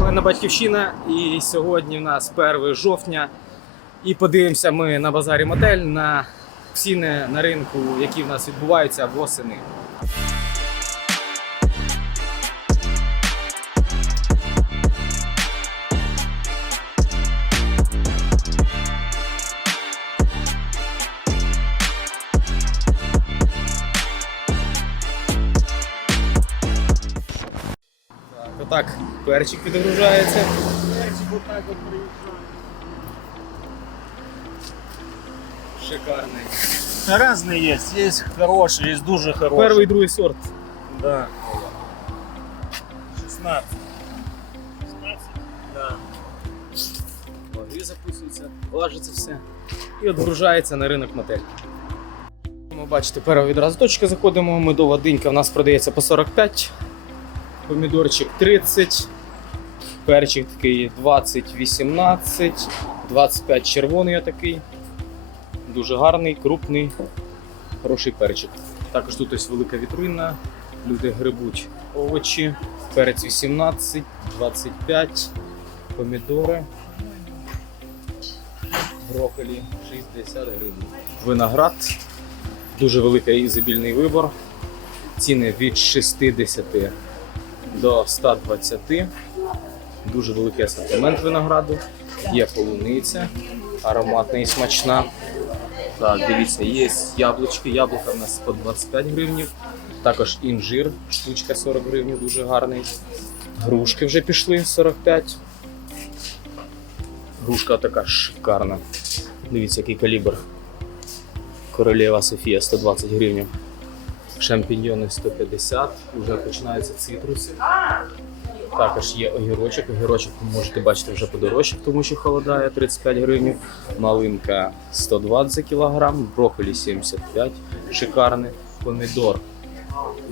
вийшли на батьківщина, і сьогодні в нас 1 жовтня. І подивимося ми на базарі мотель на ціни на ринку, які в нас відбуваються восени. Отак перчик підгружається. Шикарний. Разные есть. Есть хорошие, есть дуже хорошие. Перший і другий сорт. Да. 16. 16? Да. Ваги записуються, все. І відгружається на ринок мотель. Ми бачите, перша відразу точка заходимо. Медова динька в нас продається по 45, помідорчик 30, перчик такий 20, 18, 25 червоний такий. Дуже гарний, крупний, хороший перчик. Також тут ось велика вітруїна, люди грибуть овочі, перець 18, 25, помідори. Брокколі 60 гривень. Виноград. Дуже великий ізобільний вибор. Ціни від 60 до 120. Дуже великий асортимент винограду. Є полуниця, ароматна і смачна. Так, дивіться, є яблучки. Яблука в нас по 25 гривнів. Також інжир, штучка 40 гривень, дуже гарний. Грушки вже пішли 45. Грушка така шикарна. Дивіться, який калібр. Королева Софія 120 гривень. Шампіньйони 150, вже починаються цитруси. Також є огірочок. Огірочок ви можете бачити вже подорожче, тому що холодає 35 гривень. Малинка 120 за кілограм, брокколі 75, шикарний. Помідор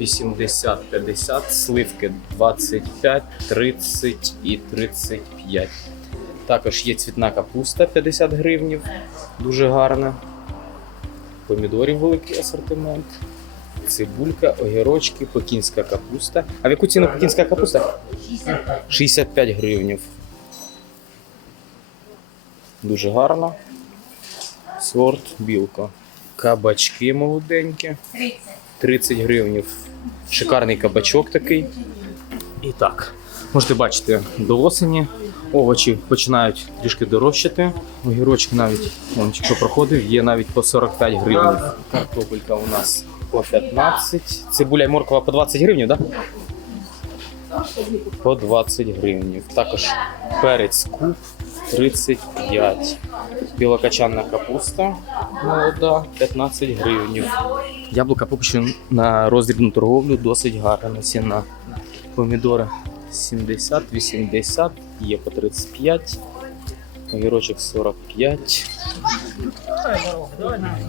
80-50, сливки 25, 30 і 35. Також є цвітна капуста 50 гривнів, дуже гарна. Помідорів великий асортимент. Цибулька, огірочки, пекінська капуста. А в яку ціну пекінська капуста? 65 гривнів. Дуже гарно. Сорт білка. Кабачки молоденькі. 30 гривнів. Шикарний кабачок такий. І так, можете бачити, до осені овочі починають трішки дорожчати. Огірочки навіть, вон, якщо проходив, є навіть по 45 гривень. Картопелька у нас по 15. Цибуля і морква по 20 гривень, так? Да? По 20 гривень. Також перець куб 35. Білокачанна капуста молода 15 гривень. Яблука поки що на роздрібну торговлю досить гарна ціна. Помідори 70, 80, є по 35, огірочок 45,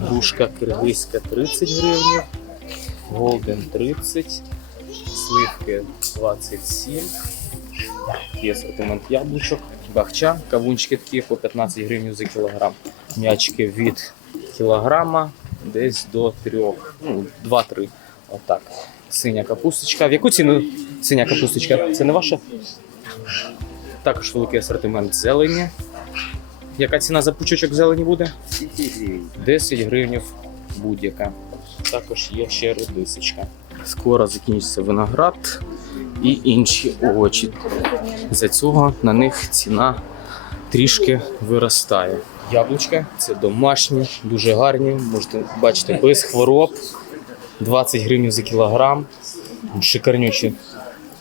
грушка киргизька 30 гривень, голден 30, сливки 27, є асортимент яблучок, бахча, кавунчики такі по 15 гривень за кілограм, м'ячки від кілограма десь до 3, ну 2-3, отак. Синя капусточка. В яку ціну синя капусточка? Це не ваша? Також великий асортимент зелені. Яка ціна за пучочок зелені буде? 10 гривень будь-яка. Також є ще редисочка. Скоро закінчиться виноград і інші овочі. За цього на них ціна трішки виростає. Яблучка це домашні, дуже гарні. Можете бачити без хвороб. 20 гривень за кілограм. Шикарнючі.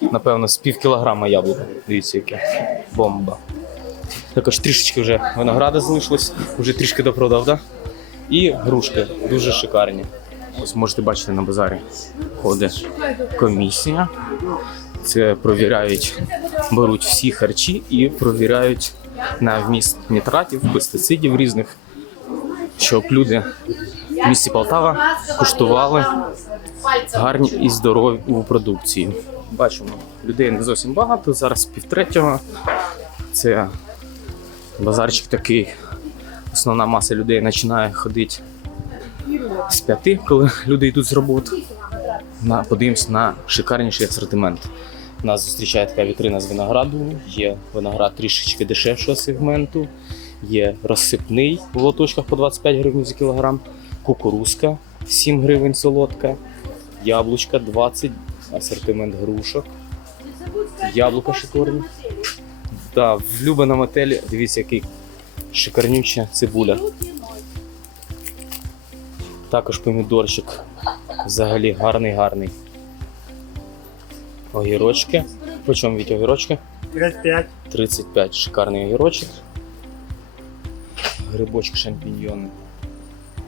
Напевно, з пів кілограма яблука. Дивіться, яке бомба. Також трішечки вже винограда залишилось, вже трішки допродав, да? І грушки дуже шикарні. Ось можете бачити на базарі. Ходить комісія. Це провіряють, беруть всі харчі і провіряють на вміст нітратів, пестицидів різних, щоб люди в місті Полтава куштували гарні і здорові у продукції. Бачимо, людей не зовсім багато. Зараз півтретього. Це базарчик такий. Основна маса людей починає ходити з п'яти, коли люди йдуть з роботи. Подивимось на шикарніший асортимент. Нас зустрічає така вітрина з винограду. Є виноград трішечки дешевшого сегменту, є розсипний в лоточках по 25 гривень за кілограм, кукурузка 7 гривень солодка, яблучка 20, асортимент грушок, яблука шикарні. Да, в Любаному отелі, дивіться, який шикарнюча цибуля. Також помідорчик. Взагалі гарний, гарний. Огірочки. По чому від огірочки? 5-5. 35. Шикарний огірочок. Грибочки шампіньйони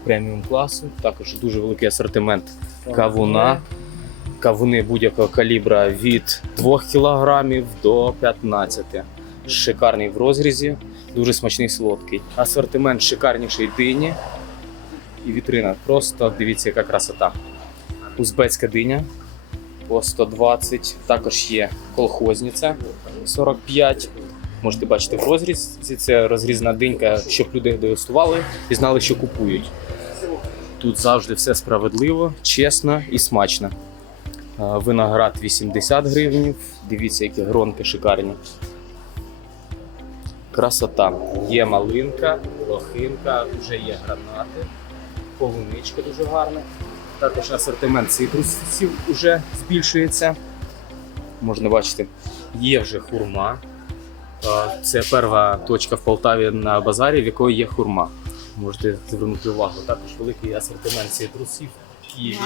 преміум класу. Також дуже великий асортимент кавуна. Кавуни будь-якого калібра від 2 кг до 15 Шикарний в розрізі, дуже смачний солодкий. Асортимент шикарніший дині і вітрина. Просто дивіться, яка красота. Узбецька диня по 120. Також є колхозниця 45. Можете бачити в розрізі. Це розрізна динька, щоб люди дегустували і знали, що купують. Тут завжди все справедливо, чесно і смачно. Виноград 80 гривень. Дивіться, які гронки шикарні. Красота. Є малинка, лохинка, вже є гранати, полуничка дуже гарна. Також асортимент цитрусів вже збільшується. Можна бачити, є вже хурма. Це перша точка в Полтаві на базарі, в якої є хурма. Можете звернути увагу. Також великий асортимент цитрусів, ківі,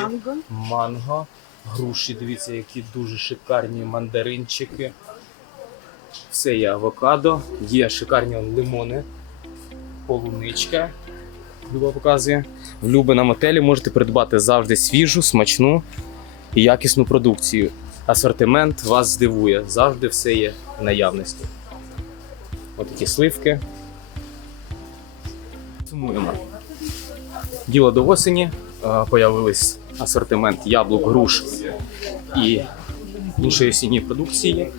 манго, груші. Дивіться, які дуже шикарні мандаринчики. Все є авокадо, є шикарні лимони, полуничка. Люба показує. В Любиному отелі можете придбати завжди свіжу, смачну і якісну продукцію. Асортимент вас здивує. Завжди все є в наявності. Ось такі сливки. Сумуємо. Діло до осені. Появились асортимент яблук, груш і іншої осінньої продукції.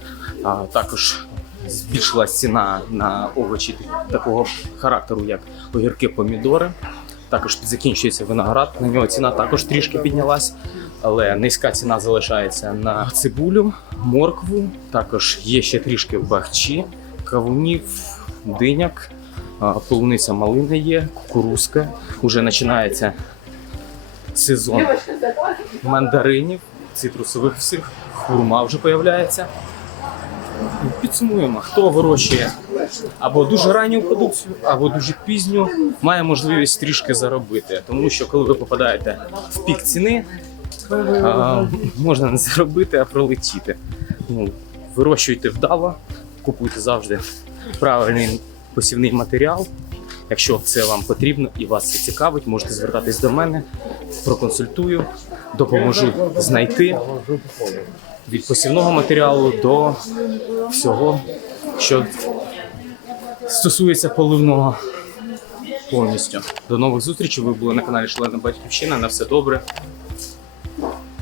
Також збільшилась ціна на овочі такого характеру, як огірки, помідори. Також закінчується виноград. На нього ціна також трішки піднялась, але низька ціна залишається на цибулю, моркву. Також є ще трішки бахчі, кавунів, диняк, полуниця малина є, кукурузка. Уже починається сезон мандаринів, цитрусових всіх, хурма вже появляється. Підсумуємо, хто вирощує або дуже ранню продукцію, або дуже пізню, має можливість трішки заробити. Тому що коли ви попадаєте в пік ціни, можна не заробити, а пролетіти. Ну, вирощуйте вдало, купуйте завжди правильний посівний матеріал. Якщо це вам потрібно і вас це цікавить, можете звертатись до мене, проконсультую, допоможу знайти від посівного матеріалу до всього, що стосується поливного повністю. До нових зустрічей. Ви були на каналі Шалена Батьківщина. На все добре.